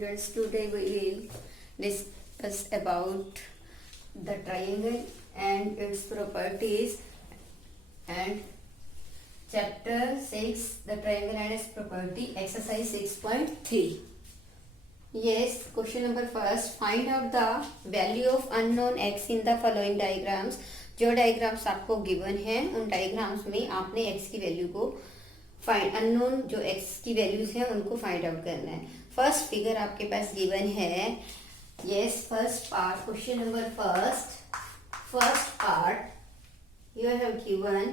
students, today we will discuss about the triangle and its properties and chapter 6, the triangle and its property, exercise 6.3. Yes, question number first, find out the value of unknown x in the following diagrams. जो diagrams आपको given है उन diagrams में आपने x की value को find unknown जो x की वैल्यूज है उनको फाइंड आउट करना है. फर्स्ट फिगर आपके पास गिवन है. Yes, first part, question number first part you have given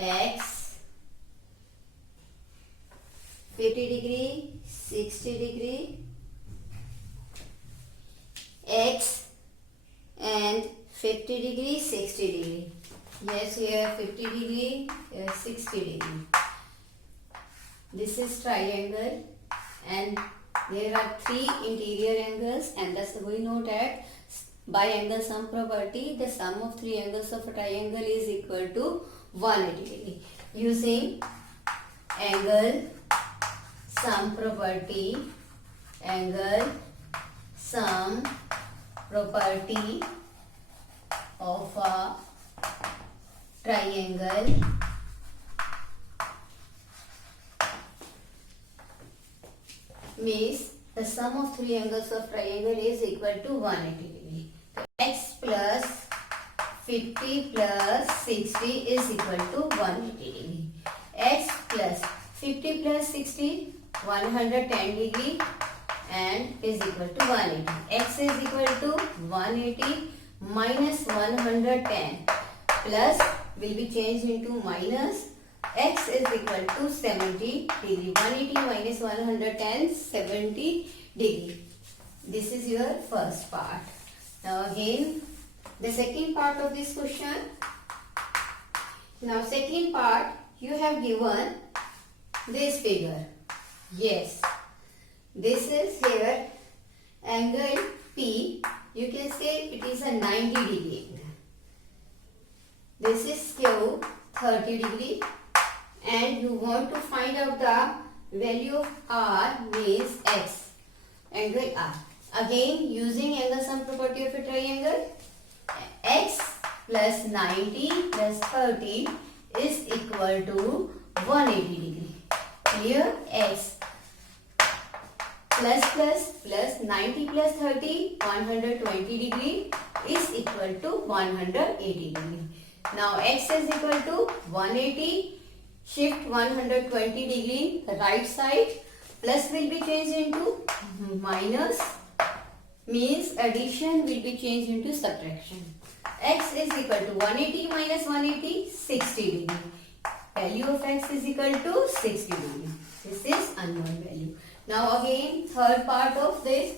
x 50 degree, 60 degree, x and 50 degree, 60 degree. Yes, here 50 degree, here 60 degree. This is triangle and there are three interior angles, and thus we know that by angle sum property the sum of three angles of a triangle is equal to 180 degree. Using angle sum property, angle sum property of a triangle means the sum of three angles of triangle is equal to 180 degree. So x plus 50 plus 60 is equal to 180 degree. X plus 50 plus 60 110 degree and is equal to 180. X is equal to 180 minus 110 plus will be changed into minus. X is equal to 70 degree. 180 minus 110, 70 degree. This is your first part. Now again the second part of this question. Now second part, you have given this figure. Yes, this is here angle P. You can say it is a 90 degree angle. This is Q 30 degree, and you want to find out the value of R means X, angle R. Again using angle sum property of a triangle, X plus 90 plus 30 is equal to 180 degree. Here X plus 90 plus 30 120 degree is equal to 180 degree. Now X is equal to 180, shift 120 degree the right side, plus will be changed into minus, means addition will be changed into subtraction. X is equal to 180 minus 180, 60 degree. Value of X is equal to 60 degree. This is unknown value. Now again third part of this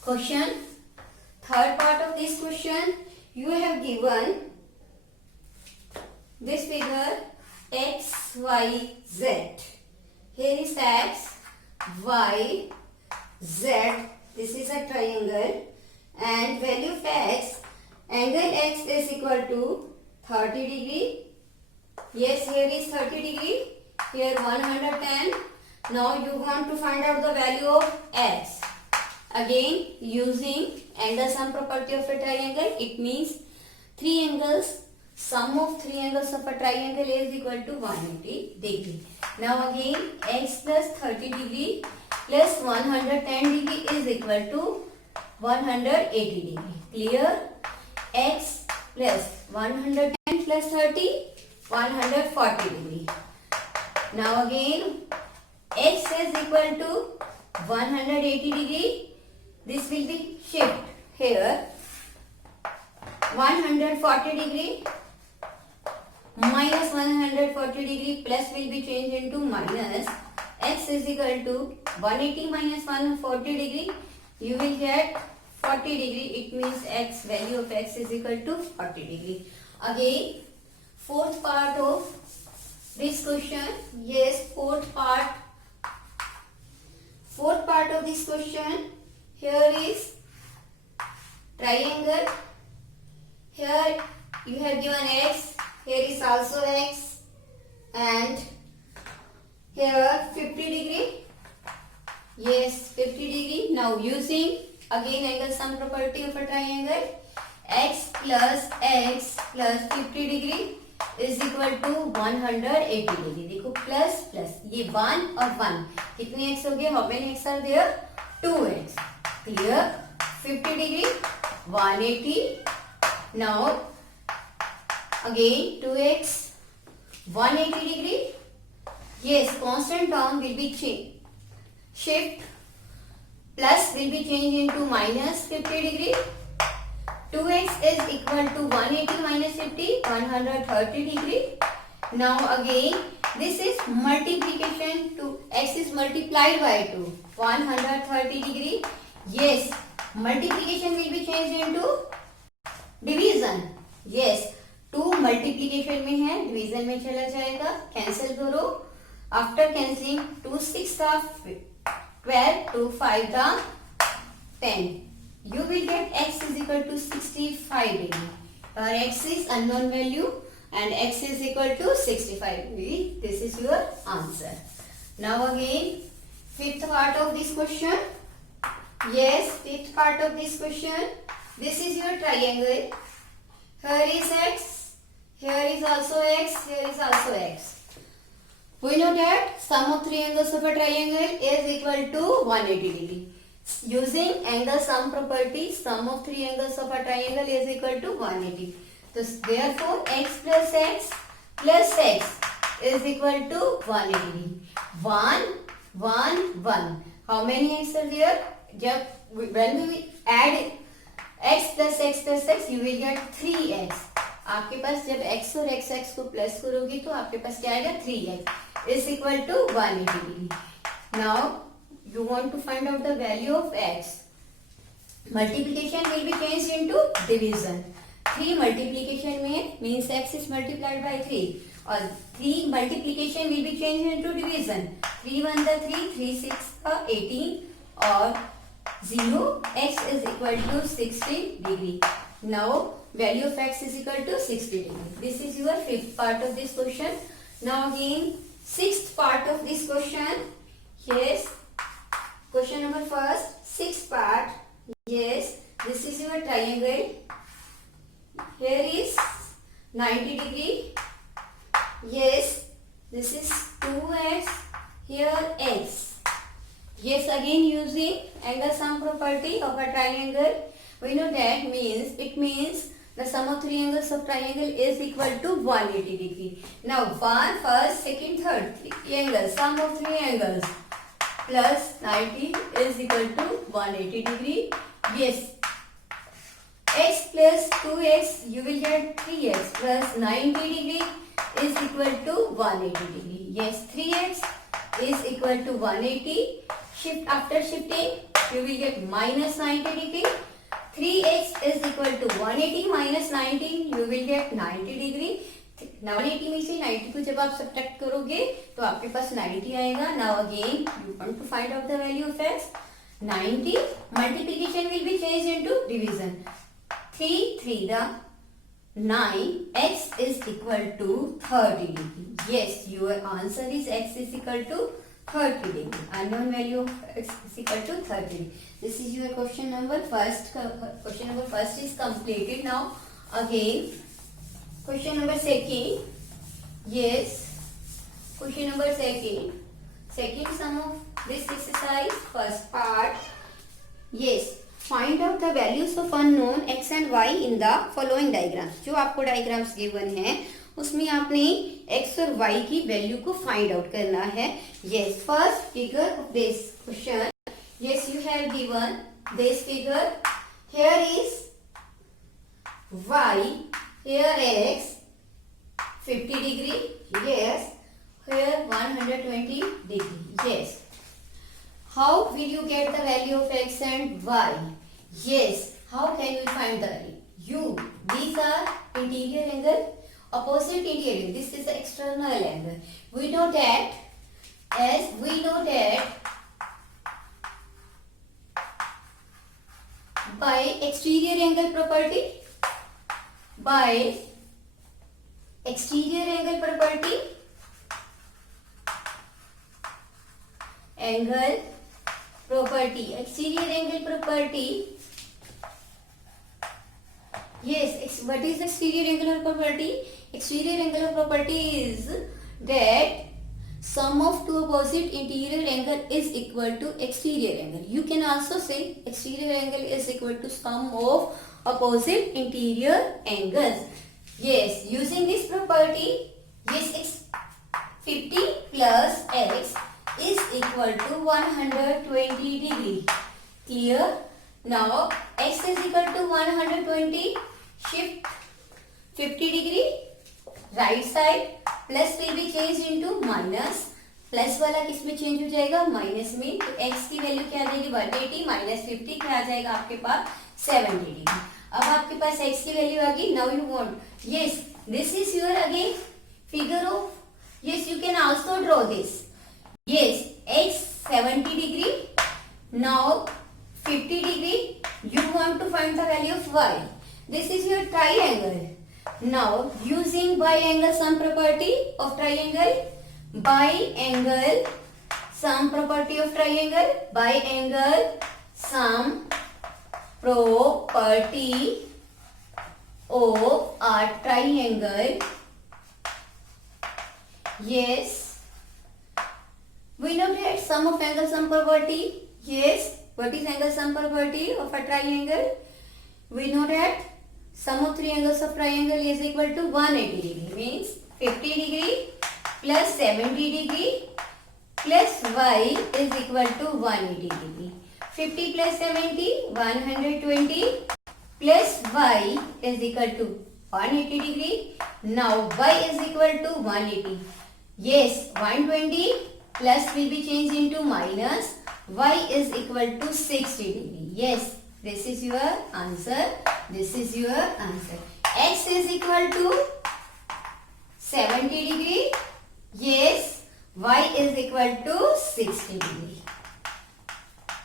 question. Third part of this question, you have given this figure x, y, z. Here is x, y, z. This is a triangle and value of x, angle x is equal to 30 degree. Yes, here is 30 degree, here 110. Now you want to find out the value of x. Again using angle sum property of a triangle, it means three angles, sum of three angles of a triangle is equal to 180 degree. Now again x plus 30 degree plus 110 degree is equal to 180 degree. Clear? X plus 110 plus 30, 140 degree. Now again x is equal to 180 degree. This will be shift here 140 degree minus 140 degree plus will be changed into minus. X is equal to 180 minus 140 degree. You will get 40 degree. It means x, value of x is equal to 40 degree. Again fourth part of this question. Yes, fourth part of this question. Here is triangle. Here you have given x, here is also x, and here 50 degree. Yes, 50 degree. Now using again angle sum property of a triangle, x plus 50 degree is equal to 180 degree. देखो plus plus ये 1 और 1 कितने x हो गए? How many x are there? 2x. Clear? 50 degree, 180. Now again 2x, 180 degree. Yes, constant term will be changed. Shift plus will be changed into minus 50 degree. 2x is equal to 180 minus 50, 130 degree. Now again this is multiplication to x is multiplied by 2, 130 degree. Yes, multiplication will be changed into division. Yes, 2 multiplication में है, division में चला जाएगा. Cancel करो. After cancelling 2 6 का 12, 2 5 का 10. You will get x is equal to 65 degree. Our x is unknown value and x is equal to 65 degree. This is your answer. Now again, fifth part of this question. Yes, fifth part of this question. This is your triangle. Here is x. Here is also x. Here is also x. We know that sum of three angles of a triangle is equal to 180 degree. Using angle sum property, sum of three angles of a triangle is equal to 180. So therefore x plus x is equal to 180 degree. 1, 1, 1. How many x are there? When we add x plus x, you will get 3x. आपके पास जब x और x को plus करोगी तो आपके पास क्या आएगा? 3x is equal to 180 degree. Now you want to find out the value of x. Multiplication will be changed into division. 3 multiplication में means x is multiplied by 3 और 3 multiplication will be changed into division. 3 1 the 3, 3 6 the 18 और 0 x is equal to 60 degree. Now value of x is equal to 60 degree. This is your fifth part of this question. Now again sixth part of this question. Yes, question number first, sixth part. Yes, this is your triangle. Here is 90 degree. Yes, this is 2x. Here x. Yes, again using angle sum property of a triangle. We know that it means the sum of three angles of triangle is equal to 180 degree. Now 1, first, second, third, three angles, sum of three angles plus 90 is equal to 180 degree. Yes, x plus 2x, you will get 3x plus 90 degree is equal to 180 degree. Yes, 3x is equal to 180. Shift after shifting, you will get minus 90 degree. 3x is equal to 180 minus 19, you will get 90 degree. 180 में से 90 को जब आप subtract करोगे तो आपके पास 90 आएगा. Now again you want to find out the value of x. 90 multiplication will be changed into division. 3 3 the 9, x is equal to 30 degree. Yes, your answer is x is equal to 30 degree. Unknown value of x is equal to 30 degree. This is your question number first. Question number first is completed. Now again question number second. Yes, question number second. Second sum of this exercise, first part. Yes, find out the values of unknown x and y in the following diagrams. जो आपको diagrams given है उसमें आपने x और y की value को find out करना है. Yes, first figure of this question. Yes, you have given this figure. Here is y, here x 50 degree. Yes, here 120 degree. Yes. How will you get the value of x and y? Yes, how can you find the u? These are interior angle, opposite interior. This is the external angle. We know that by exterior angle property, angle property. Exterior angle property. Yes, what is exterior angular property? Exterior angular property is that sum of two opposite interior angle is equal to exterior angle. You can also say exterior angle is equal to sum of opposite interior angles. Yes, using this property, yes, 50 plus x is equal to 120 degree. Clear? Now x is equal to 120. Shift 50 degree right side. Plus will be changed into minus. Plus वाला किस में change हो जाएगा? Minus में. तो x की value क्या आ जाएगी? 180 माइनस 50 क्या आ जाएगा आपके पास? 70 डिग्री. अब आपके पास x की वैल्यू आ गई. Now you want, yes, this is your again figure of, yes, you can also draw this. Yes, x 70 degree, now 50 degree. You want to find the value of y. This is your triangle. Now using biangle sum property of triangle, biangle sum property of triangle, biangle sum property of a triangle. Yes, we know that sum of angle sum property. Yes, what is angle sum property of a triangle? We know that sum of three angles of triangle is equal to 180 degree. Means 50 degree plus 70 degree plus y is equal to 180 degree. 50 plus 70, 120 plus y is equal to 180 degree. Now y is equal to 180. Yes, 120 plus will be changed into minus. Y is equal to 60 degree. Yes, this is your answer. This is your answer. X is equal to 70 degree. Yes, Y is equal to 60 degree.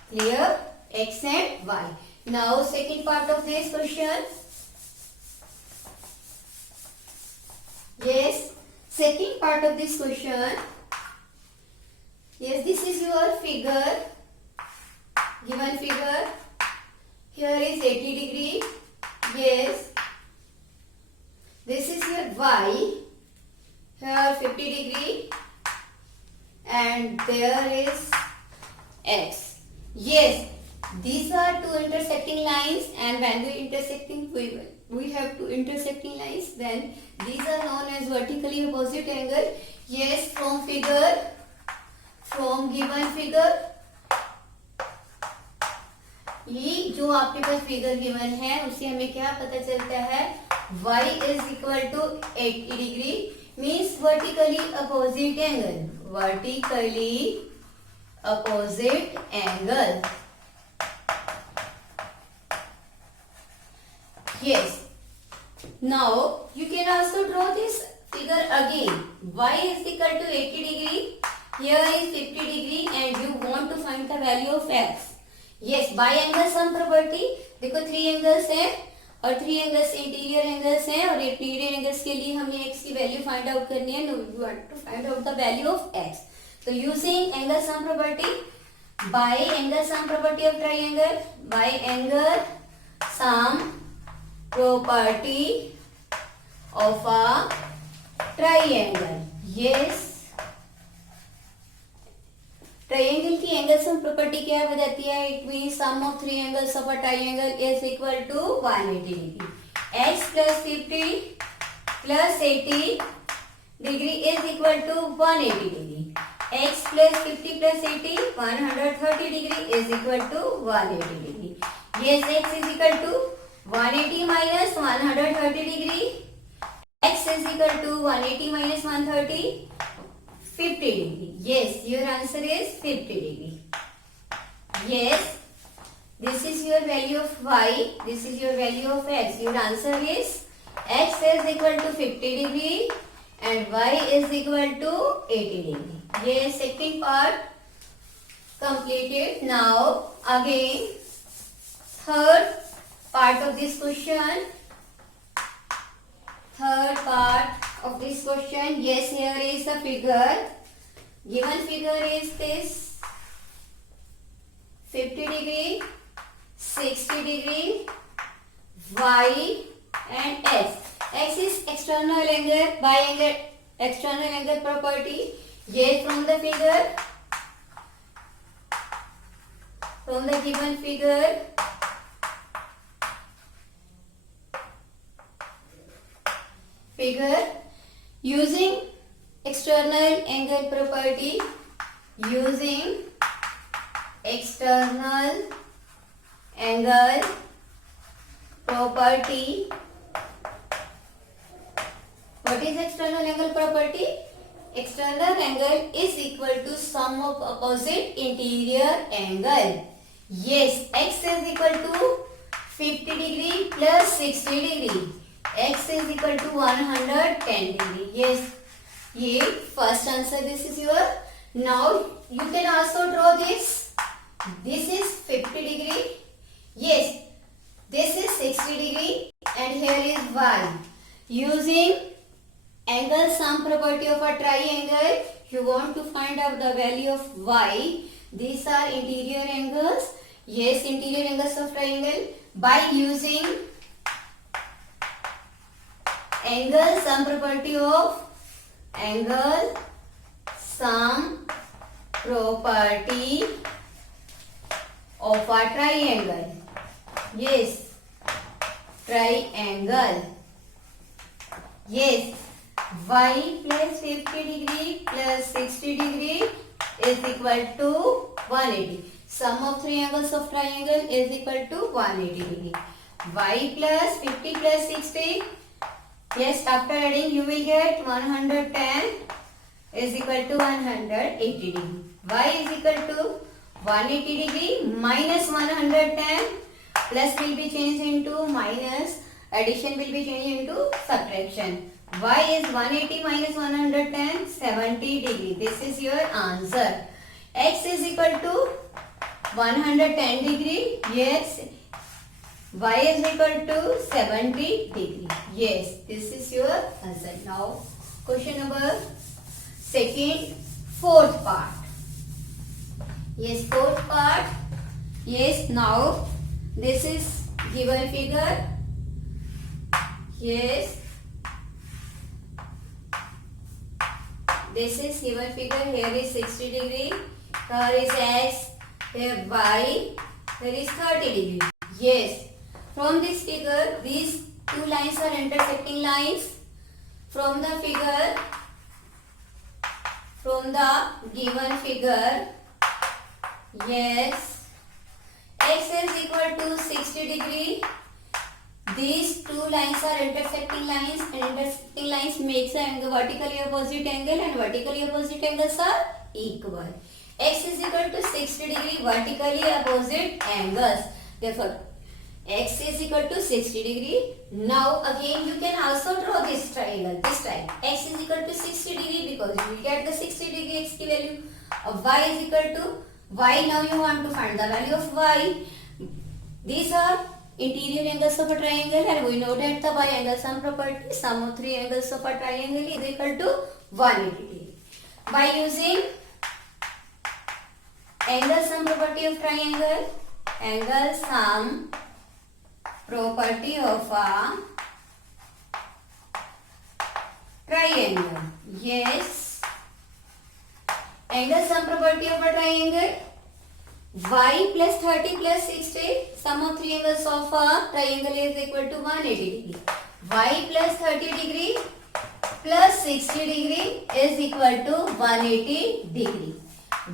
Clear? X and Y. Now second part of this question. Yes, second part of this question. Yes, this is your figure. Given figure. Here is 80 degree. Yes. This is your y. Here 50 degree. And there is x. Yes. These are two intersecting lines, and when we intersecting, we have two intersecting lines. Then these are known as vertically opposite angle. Yes, from given figure. ये जो आपके पास figure given है उससे हमें क्या पता चलता है? y is equal to 80 degree means vertically opposite angle. Vertically opposite angle. Yes. Now you can also draw this figure again. Y is equal to 80 degree. Here is 50 degree and you want to find the value of x. Yes, bye angle sum property. देखो 3 angles हैं और 3 angles interior angles हैं और interior angles के लिए हमें x की value find out करनी है. No, we want to find out the value of x. तो using angle sum property, by angle sum property of triangle, by angle sum property of a triangle. Yes, triangle की angle sum property क्या बताती है? It means sum of three angles of a triangle is equal to 180 degree. x plus 50 plus 80 degree is equal to 180 degree. x plus 50 plus 80, 130 degree is equal to 180 degree. Yes, x is equal to 180 minus 130 degree. x is equal to 180 minus 130. 50 degree. Yes, your answer is 50 degree. Yes, this is your value of y. This is your value of x. Your answer is x is equal to 50 degree and y is equal to 80 degree. Yes, second part completed. Now again third part of this question. Third part of this question. Yes, here is the figure. Given figure is this. 50 degree, 60 degree, y and x. X is external angle, by angle, external angle property. Yes, from the figure, from the given figure, using external angle property, using external angle property. What is external angle property? External angle is equal to sum of opposite interior angle. Yes, x is equal to 50 degree plus 60 degree. X is equal to 110 degree. Yes, ye first answer. This is your. Now you can also draw this. This is 50 degree. Yes, this is 60 degree and here is y. Using angle sum property of a triangle, you want to find out the value of y. These are interior angles. Yes, interior angles of triangle. By using angle sum property of angle sum property of a triangle. Yes, triangle. Yes, y plus 50 degree plus 60 degree is equal to 180. Sum of three angles of triangle is equal to 180 degree. Y plus 50 plus 60. Yes, after adding you will get 110 is equal to 180 degree. Y is equal to 180 degree minus 110 plus will be changed into minus, addition will be changed into subtraction. Y is 180 minus 110, 70 degree. This is your answer. X is equal to 110 degree. Yes. Y is equal to 70 degree. Yes, this is your answer. Now, question number second, fourth part. Yes, fourth part. Yes, now this is given figure. Yes, this is given figure. Here is 60 degree. Here is x. Here y. Here is 30 degree. Yes. From this figure, these two lines are intersecting lines. From the figure, from the given figure, yes, x is equal to 60 degree. These two lines are intersecting lines, and intersecting lines makes an angle, vertically opposite angle, and vertically opposite angles are equal. X is equal to 60 degree vertically opposite angles. Therefore, x is equal to 60 degree. Now again you can also draw this triangle. This triangle. X is equal to 60 degree because you will get the 60 degree x की value. Y is equal to y. Now you want to find the value of y. These are interior angles of a triangle, and we know that the by angle sum property, sum of three angles of a triangle is equal to 180 degree. By using angle sum property of triangle, angle sum property of a triangle. Yes, angle sum property of a triangle. Y plus 30 plus 60, sum of three angles of a triangle is equal to 180 degree. Y plus 30 degree plus 60 degree is equal to 180 degree.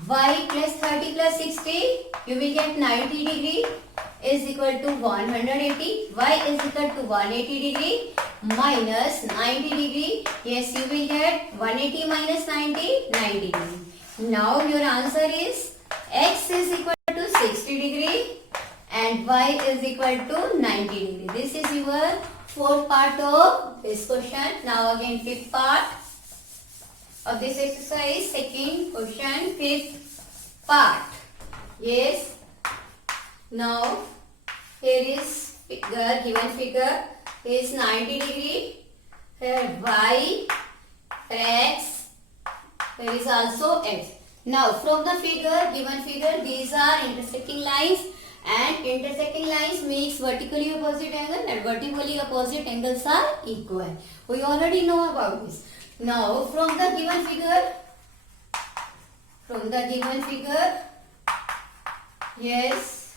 Y plus 30 plus 60, you will get 90 degree is equal to 180. Y is equal to 180 degree minus 90 degree. Yes, you will get 180 minus 90, 90 degree. Now your answer is x is equal to 60 degree and y is equal to 90 degree. This is your fourth part of this question. Now again fifth part of this exercise. Second question, fifth part. Yes. Now here is figure, given figure is 90 degree. Here y, x, there is also x. Now from the figure, given figure, these are intersecting lines, and intersecting lines makes vertically opposite angle, and vertically opposite angles are equal. We already know about this. Now from the given figure, yes,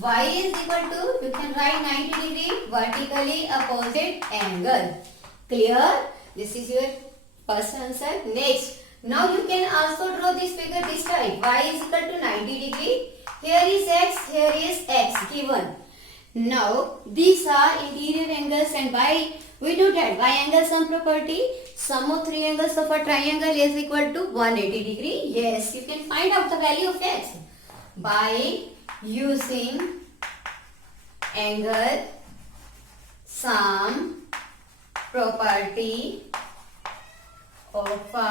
y is equal to, you can write 90 degree vertically opposite angle. Clear? This is your first answer. Next, now you can also draw this figure this type. Y is equal to 90 degree. Here is x, here is x given. Now these are interior angles, and by we know that by angle sum property, sum of three angles of a triangle is equal to 180 degree. Yes, you can find out the value of x by using angle sum property of a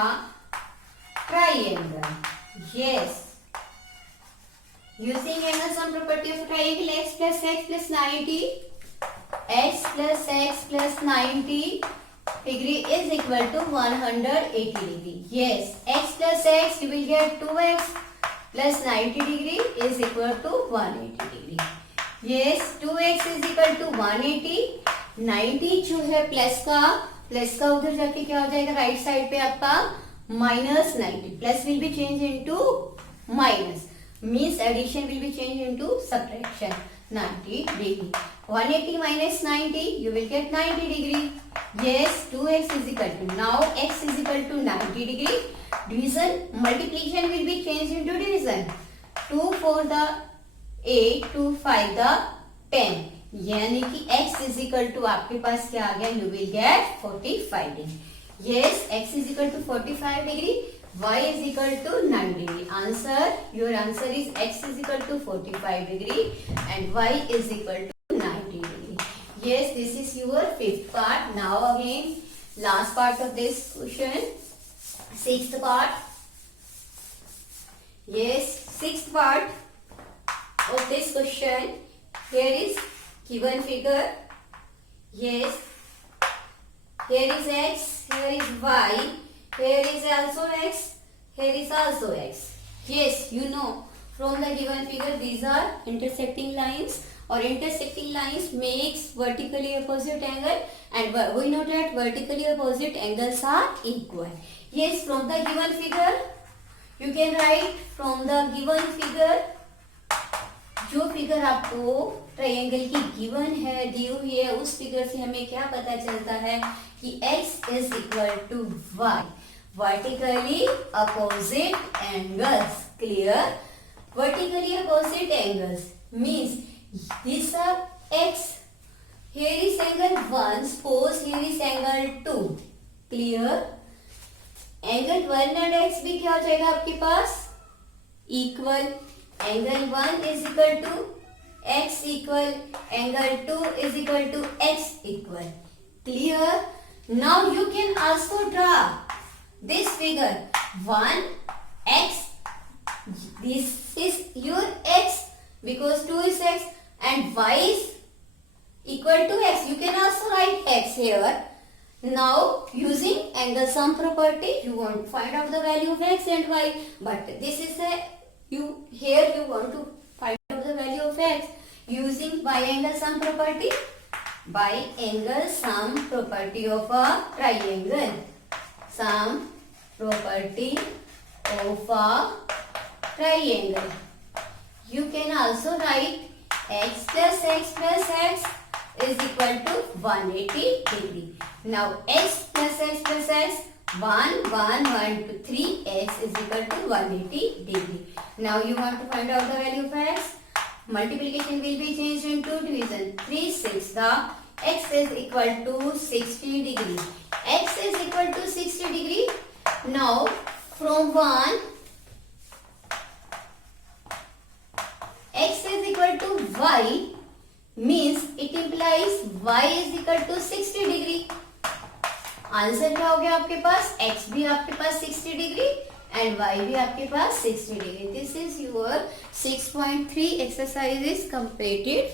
triangle. Yes, using angle sum property of a triangle, x plus 90 degree is equal to 180 degree. Yes, x plus x, you will get 2x plus 90 degree is equal to 180 degree. Yes, 2x is equal to 180. 90 जो है plus का उधर जाके क्या हो जाएगा, right side पे आपका -90. Plus will be change into minus, means addition will be change into subtraction. 90 degree. 180 minus 90, you will get 90 degree. Yes, 2x is equal to, now x is equal to 90 degree. Division, multiplication will be changed into division. 2 4 the 8, 2 5 the 10. यानी कि x is equal to आपके पास क्या आ गया, you will get 45 degree. Yes, x is equal to 45 degree. Y is equal to 9 degree. Answer, your answer is x is equal to 45 degree and y is equal to 90 degree. Yes, this is your fifth part. Now again, last part of this question, sixth part. Yes, sixth part of this question. Here is given figure. Yes, here is x, here is y. Here is also x, here is also x. Yes, you know from the given figure, these are intersecting lines, or intersecting lines makes vertically opposite angle, and we know that vertically opposite angles are equal. Yes, from the given figure, you can write from the given figure, जो figure आपको triangle की given है, दी हुई है, उस figure से हमें क्या पता चलता है कि x is equal to y. Vertically opposite angles. Clear? Vertically opposite angles means these are x. Here is angle 1. Suppose here is angle 2. Clear? Angle 1 and x भी क्या हो जाएगा आपके पास, equal. Angle 1 is equal to x equal. Angle 2 is equal to x equal. Clear? Now you can also draw this figure 1x. This is your x because 2 is x and y is equal to x. You can also write x here. Now using angle sum property, you want to find out the value of x and y, but this is a you want to find out the value of x using biangle sum property. Biangle sum property of a triangle. Sum property of a triangle. You can also write x plus x plus x is equal to 180 degree. Now x plus x plus x, 1 1 1 to 3, x is equal to 180 degree. Now you want to find out the value of x. Multiplication will be changed into division. 3 6 the x is equal to 60 degree. X is equal to 60 degree. Now from 1, x is equal to y means it implies y is equal to 60 degree. Answer क्या हो गया आपके पास, x भी आपके पास 60 degree and y भी आपके पास 60 degree. This is your 6.3 exercise is completed.